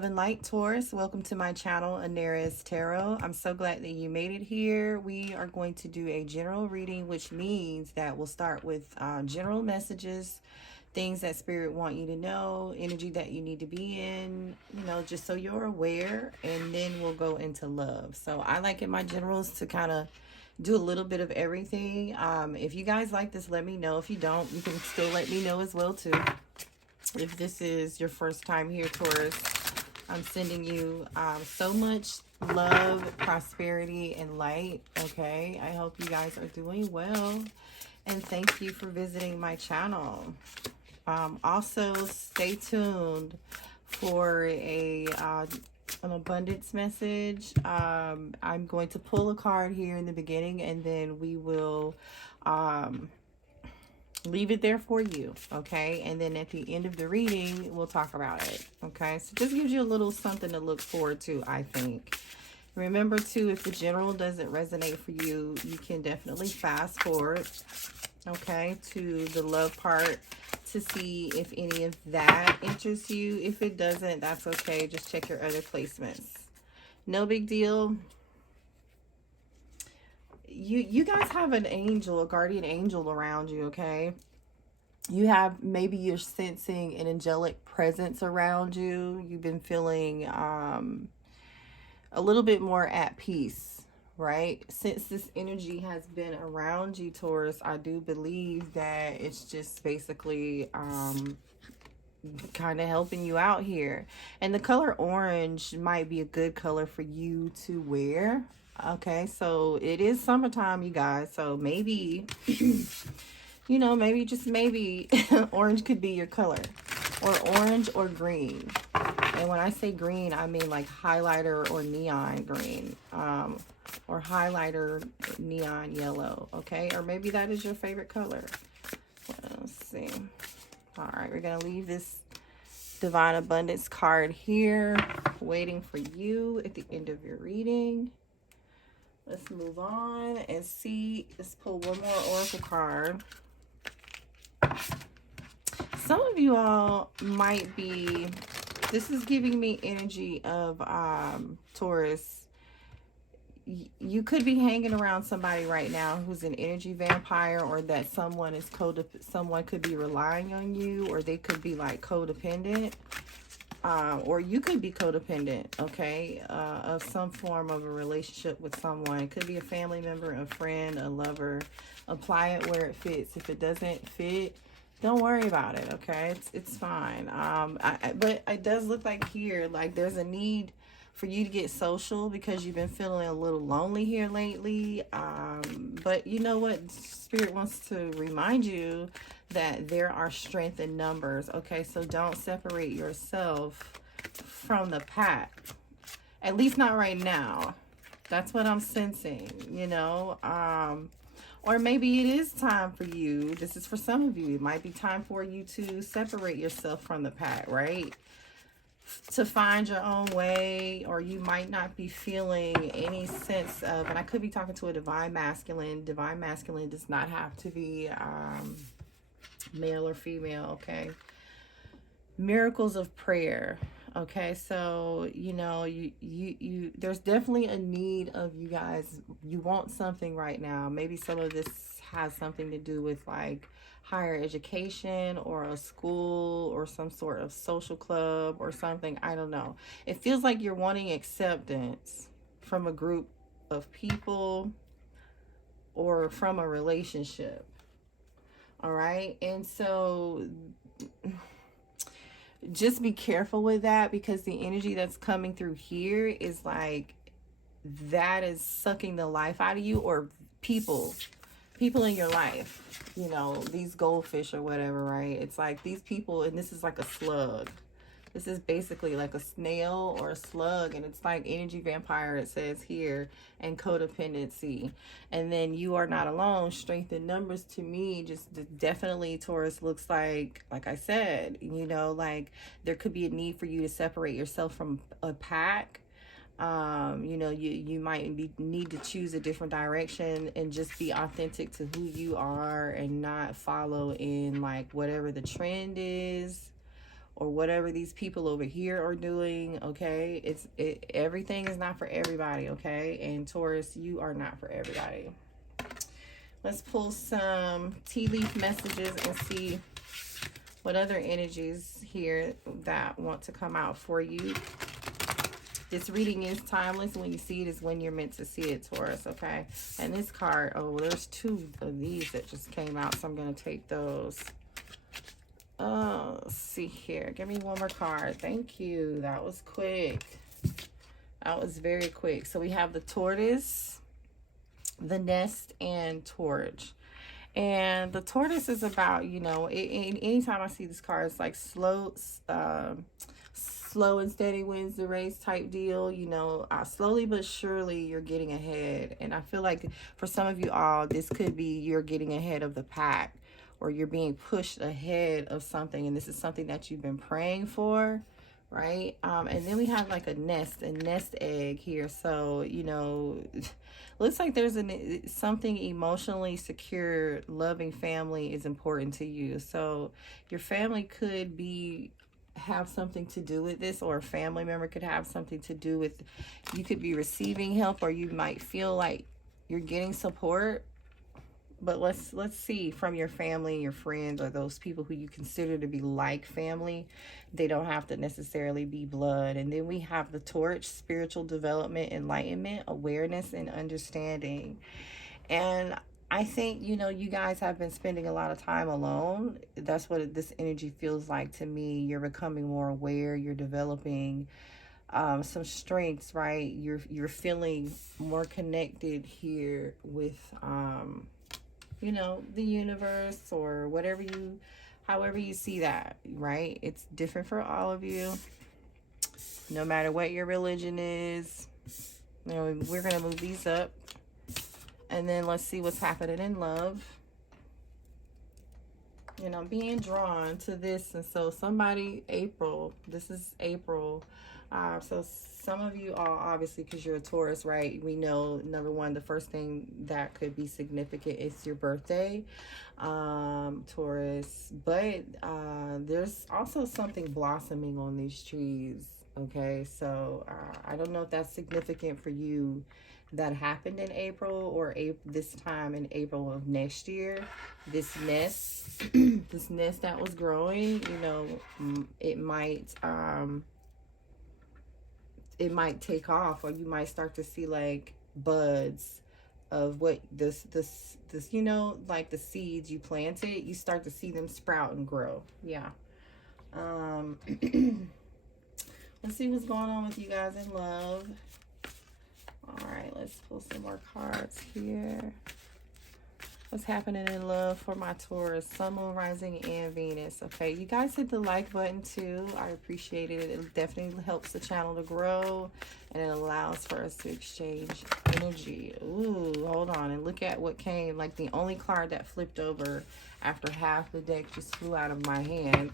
love and light, Taurus. Welcome to my channel, Anera's Tarot. I'm so glad that you made it here. We are going to do a general reading, which means that we'll start with general messages, things that Spirit want you to know, energy that you need to be in, just so you're aware, and then we'll go into love. So I like in my generals to kind of do a little bit of everything. If you guys like this, let me know. If you don't, you can still let me know as well too. If this is your first time here, Taurus, I'm sending you so much love, prosperity, and light. Okay, I hope you guys are doing well, and thank you for visiting my channel. Also, stay tuned for an abundance message. I'm going to pull a card here in the beginning, and then we will leave it there for you, okay? And then at the end of the reading, we'll talk about it, okay? So just gives you a little something to look forward to, I think. Remember, too, if the general doesn't resonate for you, you can definitely fast forward, okay, to the love part to see if any of that interests you. If it doesn't, that's okay. Just check your other placements. No big deal. You guys have an angel, a guardian angel around you, okay? You have, maybe you're sensing an angelic presence around you. You've been feeling a little bit more at peace, right? Since this energy has been around you, Taurus, I do believe that it's just basically kind of helping you out here. And the color orange might be a good color for you to wear. Okay, so it is summertime, you guys. So maybe, maybe, just maybe, orange could be your color. Or orange or green. And when I say green, I mean like highlighter or neon green. Or highlighter neon yellow. Okay, or maybe that is your favorite color. Let's see. All right, we're going to leave this Divine Abundance card here, waiting for you at the end of your reading. Let's move on and see. Let's pull one more oracle card. Some of you all might be, this is giving me energy of Taurus. You could be hanging around somebody right now who's an energy vampire, or that someone is someone could be relying on you, or they could be like codependent. Or you could be codependent, okay, of some form of a relationship with someone. It could be a family member, a friend, a lover. Apply it where it fits. If it doesn't fit, don't worry about it, okay? It's fine. But it does look like here, like there's a need for you to get social because you've been feeling a little lonely here lately. But you know what? Spirit wants to remind you that there are strength in numbers, okay? So don't separate yourself from the pack. At least not right now. That's what I'm sensing, or maybe it is time for you. This is for some of you. It might be time for you to separate yourself from the pack, right? To find your own way, or you might not be feeling any sense of, and I could be talking to a divine masculine. Divine masculine does not have to be male or female, okay? Miracles of prayer, okay? So, you there's definitely a need of you guys. You want something right now. Maybe some of this has something to do with like higher education or a school or some sort of social club or something. I don't know. It feels like you're wanting acceptance from a group of people or from a relationship. All right. And so just be careful with that, because the energy that's coming through here is like that is sucking the life out of you, or people in your life, these goldfish or whatever, right? It's like these people, and this is like a slug. This is basically like a snail or a slug, and it's like energy vampire, it says here, and codependency. And then you are not alone. Strength in numbers to me just definitely, Taurus, looks like I said, like there could be a need for you to separate yourself from a pack. You might need to choose a different direction and just be authentic to who you are, and not follow in like whatever the trend is, or whatever these people over here are doing, okay? Everything is not for everybody, okay? And Taurus, you are not for everybody. Let's pull some tea leaf messages and see what other energies here that want to come out for you. This reading is timeless. When you see it is when you're meant to see it, Taurus, okay? And this card, oh, there's two of these that just came out, so I'm going to take those. Oh, let's see here. Give me one more card. Thank you. That was quick. That was very quick. So we have the tortoise, the nest, and torch. And the tortoise is about, you know, anytime I see this card, it's like slow and steady wins the race type deal. You know, slowly but surely you're getting ahead. And I feel like for some of you all, this could be you're getting ahead of the pack, or you're being pushed ahead of something. And this is something that you've been praying for, right? And then we have like a nest egg here. So, you know, looks like there's something emotionally secure, loving family is important to you. So your family could have something to do with this, or a family member could have something to do with, you could be receiving help, or you might feel like you're getting support. But let's see, from your family, your friends, or those people who you consider to be like family. They don't have to necessarily be blood. And then we have the torch, spiritual development, enlightenment, awareness, and understanding. And I think, you know, you guys have been spending a lot of time alone. That's what this energy feels like to me. You're becoming more aware. You're developing some strengths, right? You're feeling more connected here with, you know, the universe, or whatever however you see that, right? It's different for all of you, no matter what your religion is. You know, we're going to move these up. And then let's see what's happening in love. And I'm being drawn to this. And so somebody, April, this is April. So some of you are, obviously, because you're a Taurus, right? We know, number one, the first thing that could be significant is your birthday, Taurus. But there's also something blossoming on these trees, okay? So I don't know if that's significant for you, that happened in April, or this time in April of next year. This nest, this nest that was growing, you know, it might take off, or you might start to see like buds of what this you know, like the seeds you planted, you start to see them sprout and grow. Yeah. Let's see what's going on with you guys in love. All right, let's pull some more cards here. What's happening in love for my Taurus, Sun, Moon, Rising, and Venus? Okay, you guys hit the like button too. I appreciate it. It definitely helps the channel to grow, and it allows for us to exchange energy. Ooh, hold on, and look at what came. Like the only card that flipped over after half the deck just flew out of my hand.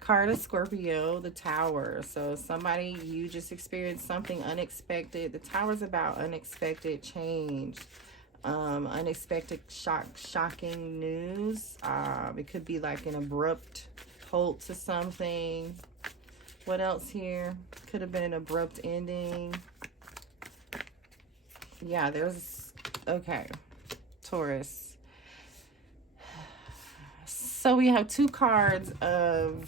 Card of Scorpio, the Tower. So somebody, you just experienced something unexpected. The Tower is about unexpected change, unexpected shocking news. It could be like an abrupt halt to something. What else here? Could have been an abrupt ending. Yeah, there's, okay, Taurus. So we have two cards of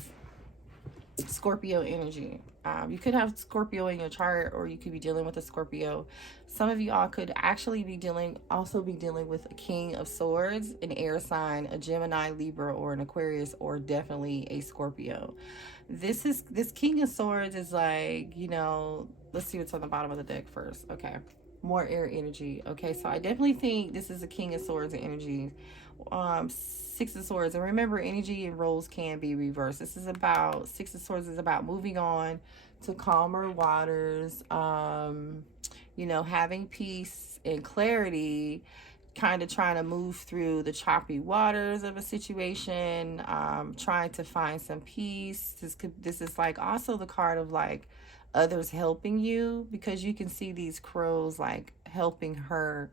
Scorpio energy. You could have Scorpio in your chart, or you could be dealing with a Scorpio. Some of you all could actually be dealing with a King of Swords, an air sign, a Gemini, Libra, or an Aquarius, or definitely a Scorpio. This King of Swords is like, you know, let's see what's on the bottom of the deck first. Okay, more air energy. Okay, so I definitely think this is a King of Swords energy. Six of Swords, and remember, energy and roles can be reversed. This is about, Six of Swords is about moving on to calmer waters, you know, having peace and clarity, kind of trying to move through the choppy waters of a situation, trying to find some peace. This is like also the card of like others helping you, because you can see these crows like helping her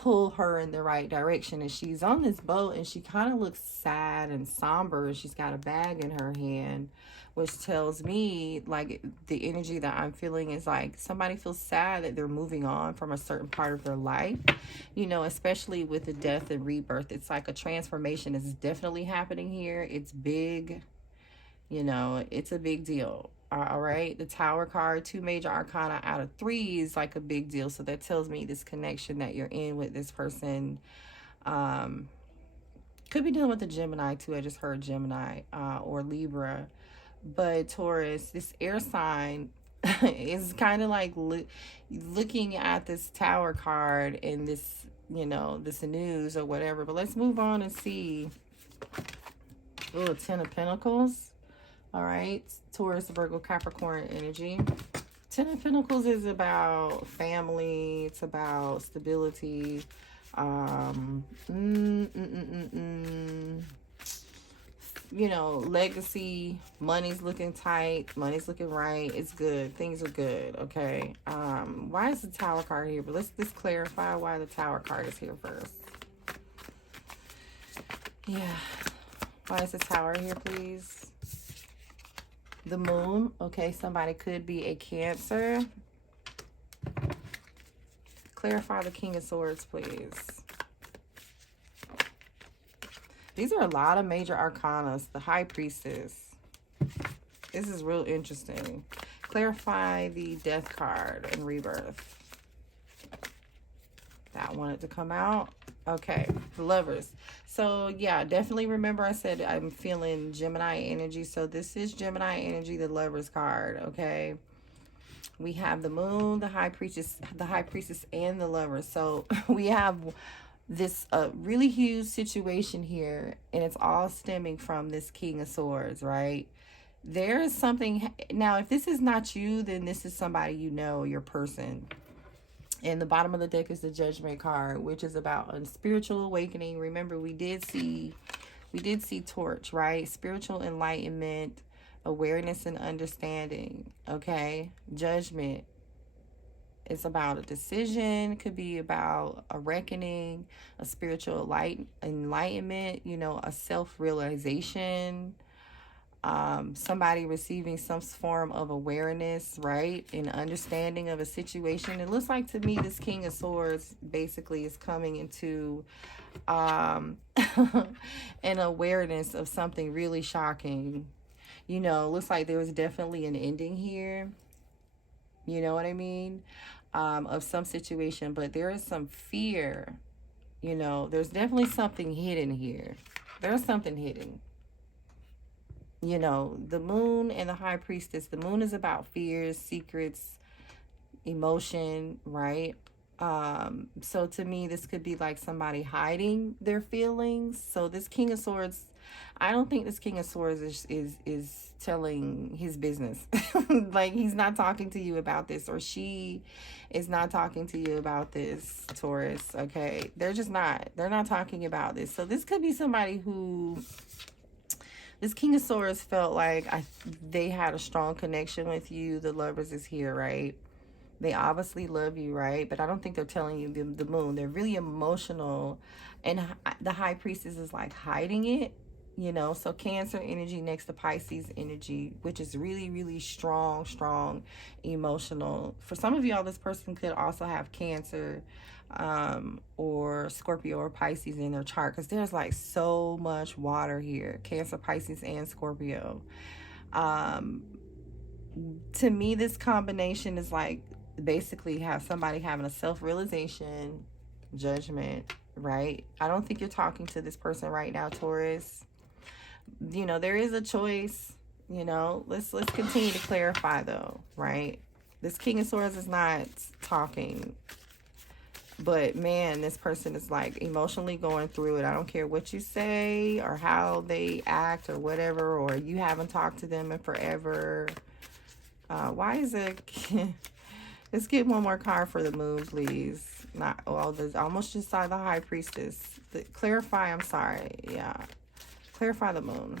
pull her in the right direction. And she's on this boat and she kind of looks sad and somber, and she's got a bag in her hand, which tells me like the energy that I'm feeling is like somebody feels sad that they're moving on from a certain part of their life, you know, especially with the death and rebirth. It's like a transformation is definitely happening here. It's big, you know, it's a big deal. All right, the Tower card, 2 major arcana out of 3 is like a big deal. So that tells me this connection that you're in with this person could be dealing with a Gemini too. I just heard Gemini or Libra. But Taurus, this air sign is kind of like looking at this Tower card and this, you know, this news or whatever. But let's move on and see. Oh, 10 of Pentacles. All right, Taurus, Virgo, Capricorn energy. 10 of Pentacles is about family. It's about stability. You know, legacy. Money's looking tight. Money's looking right. It's good. Things are good. Okay. Why is the Tower card here? But let's just clarify why the Tower card is here first. Yeah. Why is the Tower here, please? The Moon. Okay, somebody could be a Cancer. Clarify the King of Swords, please. These are a lot of major arcanas. The High Priestess. This is real interesting. Clarify the Death card and Rebirth. That wanted to come out. Okay, the Lovers. So yeah, definitely remember I said I'm feeling Gemini energy. So this is Gemini energy, the Lovers card. Okay, we have the Moon, the High Priestess, and the Lovers. So we have this really huge situation here, and it's all stemming from this King of Swords, right? There is something now. If this is not you, then this is somebody you know, your person. And the bottom of the deck is the Judgment card, which is about a spiritual awakening. Remember, we did see Torch, right? Spiritual enlightenment, awareness and understanding. Okay, Judgment. It's about a decision. Could be about a reckoning, a spiritual enlightenment. You know, a self-realization. Somebody receiving some form of awareness, right, and understanding of a situation. It looks like to me this King of Swords basically is coming into an awareness of something really shocking. You know, looks like there was definitely an ending here. You know what I mean? Of some situation, but there is some fear. You know, there's definitely something hidden here. There's something hidden. You know, the Moon and the High Priestess. The Moon is about fears, secrets, emotion, right? So to me, this could be like somebody hiding their feelings. So this King of Swords, I don't think this King of Swords is telling his business. Like, he's not talking to you about this, or she is not talking to you about this, Taurus. Okay, they're not talking about this. So this could be somebody who, this King of Swords felt like they had a strong connection with you. The Lovers is here, right? They obviously love you, right? But I don't think they're telling you the Moon. They're really emotional. And the High Priestess is like hiding it, you know? So Cancer energy next to Pisces energy, which is really, really strong, emotional. For some of y'all, this person could also have Cancer or Scorpio or Pisces in their chart, because there's like so much water here. Cancer, Pisces, and Scorpio. To me, this combination is like basically have somebody having a self-realization, Judgment, right? I don't think you're talking to this person right now, Taurus. You know, there is a choice. You know, let's continue to clarify though, right? This King of Swords is not talking, but man, this person is like emotionally going through it. I don't care what you say or how they act or whatever, or you haven't talked to them in forever. Why is it? Let's get one more card for the Moon, please. Not all this. Almost just saw the High Priestess. Clarify. I'm sorry. Yeah. Clarify the Moon.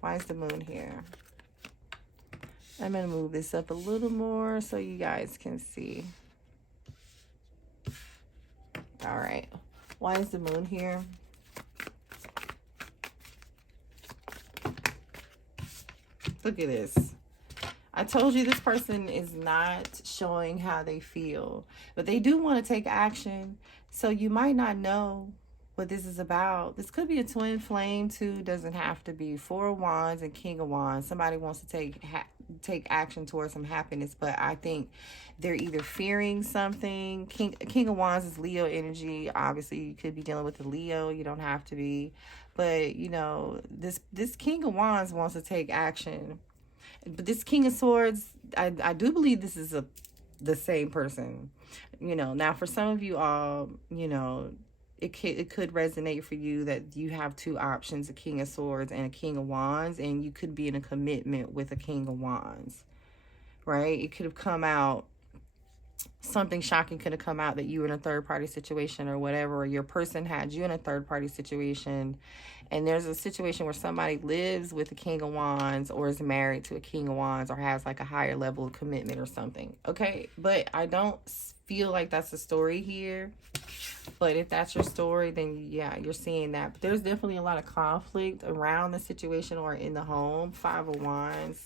Why is the Moon here? I'm gonna move this up a little more so you guys can see. All right. Why is the moon here? Look at this. I told you this person is not showing how they feel, but they do want to take action. So you might not know what this is about. This could be a twin flame too. Doesn't have to be. Four of Wands and King of Wands. Somebody wants to take action towards some happiness, but I think they're either fearing something. King of Wands is Leo energy. Obviously, you could be dealing with a Leo. You don't have to be, but you know this King of Wands wants to take action. But this King of Swords, I do believe this is the same person. You know, now for some of you all, you know, it could resonate for you that you have two options, a King of Swords and a King of Wands, and you could be in a commitment with a King of Wands, right? It could have come out, something shocking could have come out that you were in a third party situation or whatever, or your person had you in a third party situation. And there's a situation where somebody lives with a King of Wands or is married to a King of Wands or has like a higher level of commitment or something. Okay, but I don't feel like that's the story here. But if that's your story, then yeah, you're seeing that. But there's definitely a lot of conflict around the situation or in the home. Five of Wands.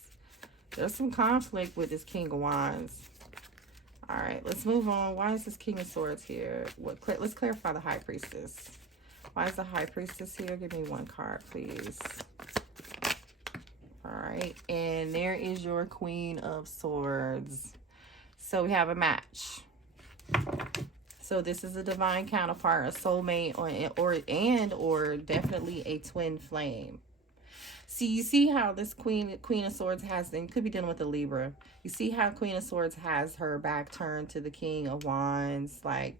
There's some conflict with this King of Wands. All right, let's move on. Why is this King of Swords here? Let's clarify the High Priestess. Why is the High Priestess here? Give me one card, please. All right, and there is your Queen of Swords. So we have a match. So this is a divine counterpart, a soulmate, or definitely a twin flame. See, you see how this Queen of Swords has, and you could be dealing with a Libra. You see how Queen of Swords has her back turned to the King of Wands. Like,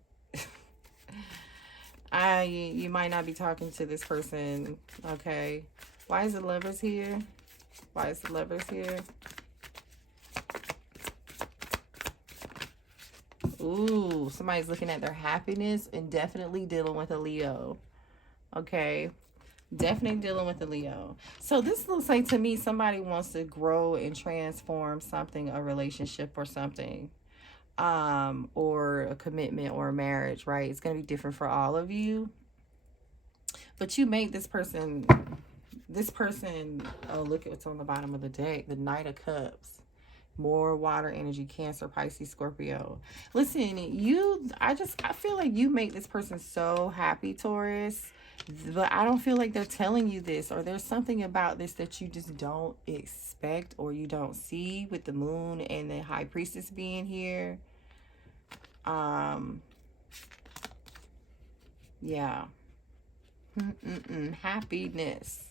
you might not be talking to this person, okay? Why is the Lovers here? Why is the Lovers here? Ooh, somebody's looking at their happiness and definitely dealing with a Leo, okay? Definitely dealing with the Leo. So this looks like to me somebody wants to grow and transform something, a relationship or something, or a commitment or a marriage, right? It's going to be different for all of you. But you make this person, oh, look at what's on the bottom of the deck. The Knight of Cups. More water energy, Cancer, Pisces, Scorpio. Listen, I feel like you make this person so happy, Taurus. But I don't feel like they're telling you this, or there's something about this that you just don't expect or you don't see with the moon and the High Priestess being here. Yeah. Happiness.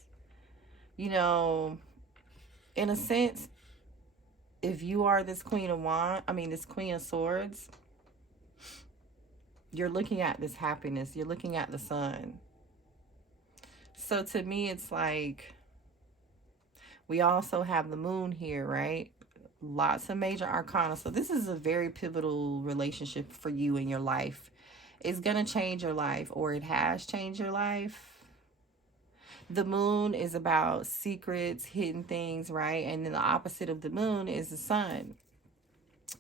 You know, in a sense, if you are this this Queen of Swords, you're looking at this happiness. You're looking at the sun. So to me, it's like we also have the moon here, right? Lots of major arcana. So this is a very pivotal relationship for you in your life. It's going to change your life, or it has changed your life. The moon is about secrets, hidden things, right? And then the opposite of the moon is the sun.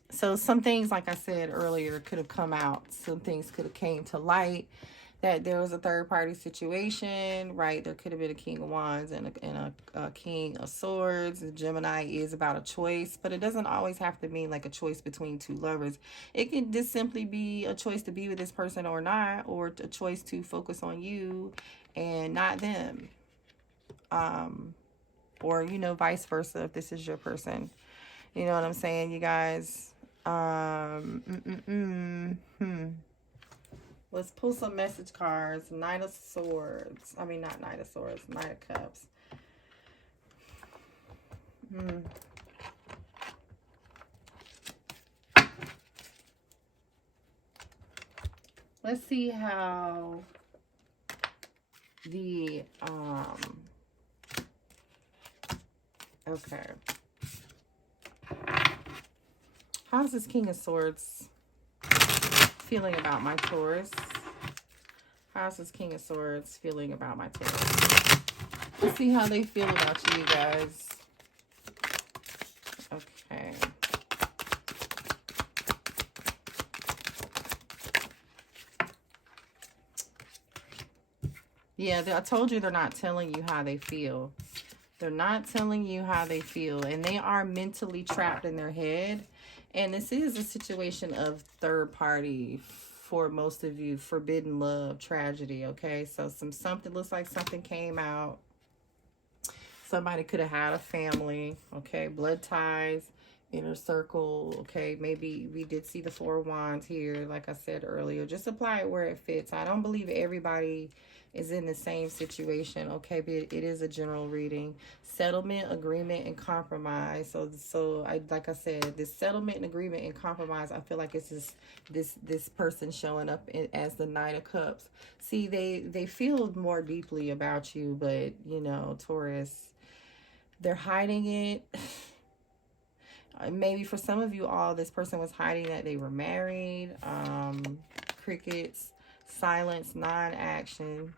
So some things, like I said earlier, could have come out. Some things could have came to light. That there was a third party situation, right? There could have been a King of Wands and a King of Swords. Gemini is about a choice, but it doesn't always have to mean like a choice between two lovers. It can just simply be a choice to be with this person or not, or a choice to focus on you and not them. Or, you know, vice versa if this is your person. You know what I'm saying, you guys? Let's pull some message cards. Knight of Swords. I mean, not Knight of Swords. Knight of Cups. Let's see how the, okay. How's this King of Swords feeling about my Taurus? How's this King of Swords feeling about my Taurus? Let's see how they feel about you guys. Okay. Yeah, I told you they're not telling you how they feel. They're not telling you how they feel, and they are mentally trapped in their head. And this is a situation of third party for most of you, forbidden love, tragedy. Okay, so something looks like something came out. Somebody could have had a family. Okay, blood ties, inner circle. Okay, maybe we did see the Four of Wands here, like I said earlier. Just apply it where it fits. I don't believe everybody is in the same situation, okay, but it is a general reading. Settlement, agreement, and compromise. So I, like I said, this settlement and agreement and compromise, I feel like it's this person showing up as the Knight of Cups. See, they feel more deeply about you, but you know, Taurus, they're hiding it. Maybe for some of you all, this person was hiding that they were married. Crickets, silence, non-action.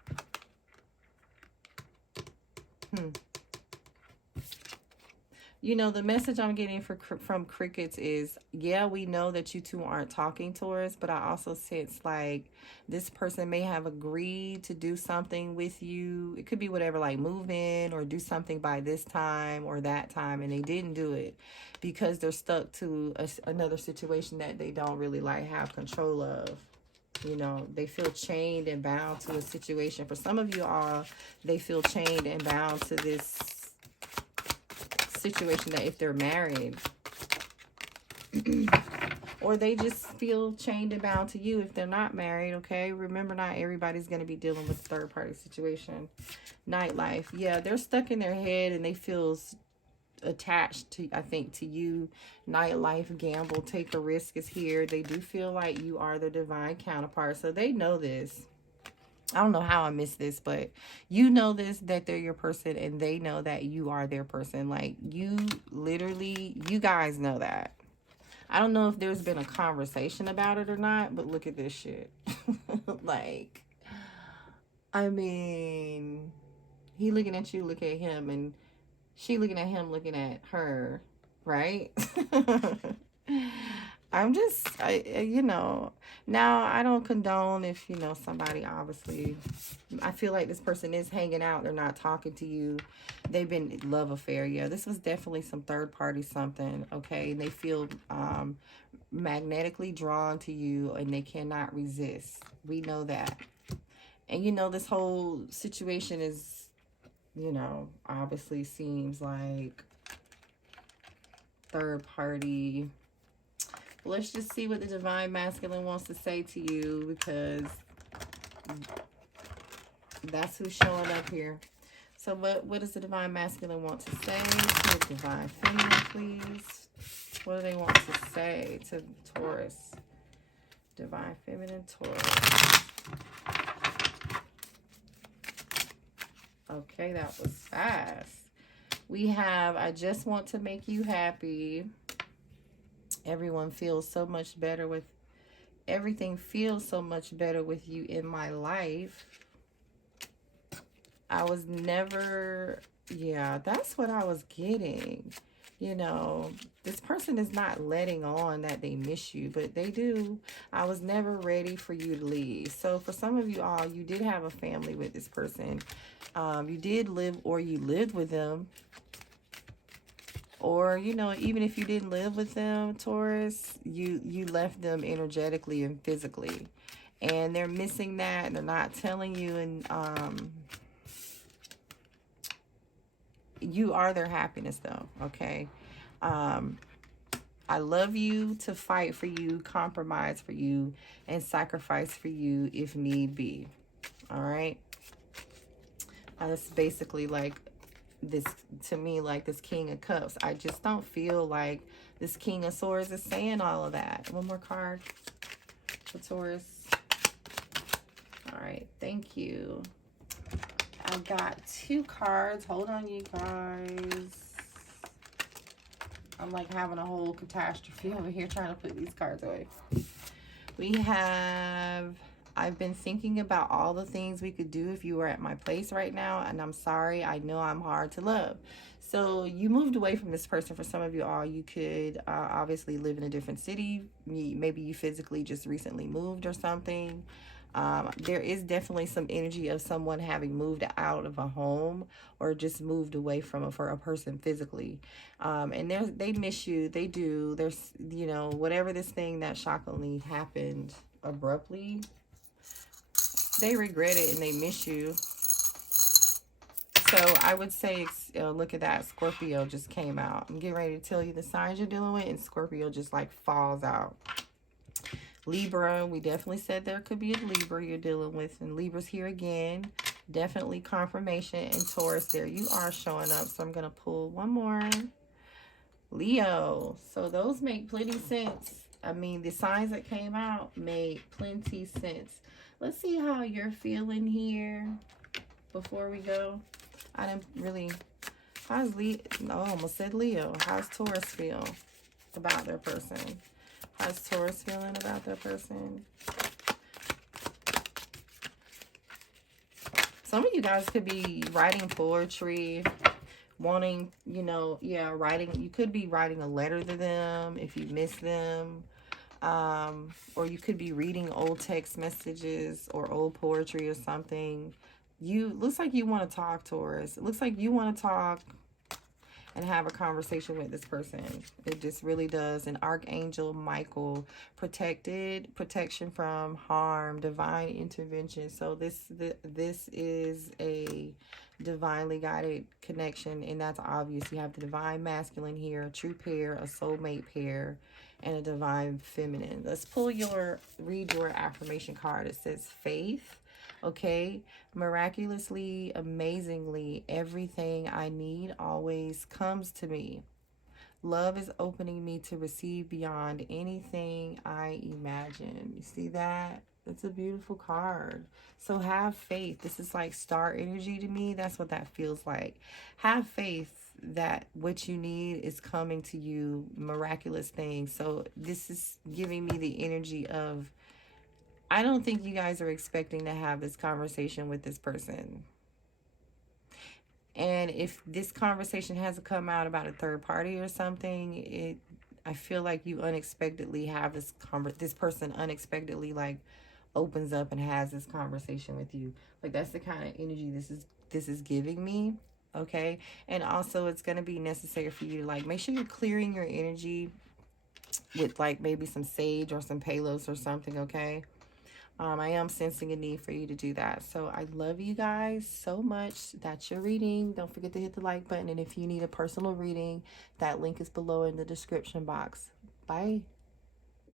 You know, the message I'm getting from crickets is, yeah, we know that you two aren't talking, Taurus, but I also sense like this person may have agreed to do something with you. It could be whatever, like move in or do something by this time or that time, and they didn't do it because they're stuck to another situation that they don't really like have control of. You know, they feel chained and bound to a situation. For some of you all, they feel chained and bound to this situation that if they're married, or they just feel chained and bound to you if they're not married. Okay, remember, not everybody's going to be dealing with a third party situation. Nightlife, yeah, they're stuck in their head and they feel attached to, I think, to you. Nightlife, gamble, take a risk is here. They do feel like you are their divine counterpart, so they know this. I don't know how I missed this, but you know this, that they're your person, and they know that you are their person. Like, you literally, you guys know that. I don't know if there's been a conversation about it or not, but look at this shit. Like, I mean, he looking at you, look at him, and she looking at him, looking at her, right? I'm just, you know, now I don't condone if, you know, somebody obviously, I feel like this person is hanging out. They're not talking to you. They've been love affair. Yeah, this was definitely some third party something, okay? And they feel magnetically drawn to you and they cannot resist. We know that. And, you know, this whole situation is, you know, obviously seems like third party. Let's just see what the divine masculine wants to say to you, because that's who's showing up here. So what does the divine masculine want to say to the divine feminine, please? What do they want to say to Taurus? Divine feminine, Taurus. Okay, that was fast. We have, I just want to make you happy. Everyone feels so much better with, everything feels so much better with you in my life. I was never, yeah, that's what I was getting. You know, this person is not letting on that they miss you, but they do. I was never ready for you to leave. So for some of you all, you did have a family with this person. You did live, or you lived with them. Or, you know, even if you didn't live with them, Taurus, you left them energetically and physically. And they're missing that. They're not telling you. And you are their happiness, though, okay? I love you to fight for you, compromise for you, and sacrifice for you if need be. All right? That's basically like this, to me, like this King of Cups. I just don't feel like this King of Swords is saying all of that. One more card for Taurus. All right, thank you. I got 2 cards. Hold on, you guys. I'm like having a whole catastrophe over here trying to put these cards away. We have, I've been thinking about all the things we could do if you were at my place right now, and I'm sorry. I know I'm hard to love. So you moved away from this person. For some of you all, you could obviously live in a different city. Maybe you physically just recently moved or something. There is definitely some energy of someone having moved out of a home or just moved away from for a person physically. And they miss you. They do. There's, you know, whatever this thing that shockingly happened abruptly, they regret it and they miss you. So I would say, look at that. Scorpio just came out. I'm getting ready to tell you the signs you're dealing with, and Scorpio just like falls out. Libra, we definitely said there could be a Libra you're dealing with, and Libra's here again. Definitely confirmation. And Taurus, there you are showing up. So I'm going to pull one more. Leo. So those make plenty sense. I mean, the signs that came out made plenty sense. Let's see how you're feeling here before we go. I didn't really... How's Leo? Oh, I almost said Leo. How's Taurus feel about their person? How's Taurus feeling about their person? Some of you guys could be writing poetry, wanting, you know, yeah, writing. You could be writing a letter to them if you miss them. Or you could be reading old text messages or old poetry or something. Looks like you want to talk, Taurus. It looks like you want to talk and have a conversation with this person. It just really does. An Archangel Michael, protection from harm, divine intervention. So this is a divinely guided connection, and that's obvious. You have the divine masculine here, a true pair, a soulmate pair, and a divine feminine. Let's read your affirmation card. It says faith. Okay, miraculously, amazingly, everything I need always comes to me. Love is opening me to receive beyond anything I imagine. You see that? It's a beautiful card. So have faith. This is like star energy to me. That's what that feels like. Have faith that what you need is coming to you, miraculous things. So this is giving me the energy of, I don't think you guys are expecting to have this conversation with this person. And if this conversation has come out about a third party or something, I feel like you unexpectedly have this person unexpectedly like opens up and has this conversation with you. Like that's the kind of energy this is giving me. Okay. And also it's going to be necessary for you to like make sure you're clearing your energy with like maybe some sage or some palos or something. Okay. I am sensing a need for you to do that. So I love you guys so much. That's your reading. Don't forget to hit the like button. And if you need a personal reading, that link is below in the description box. Bye.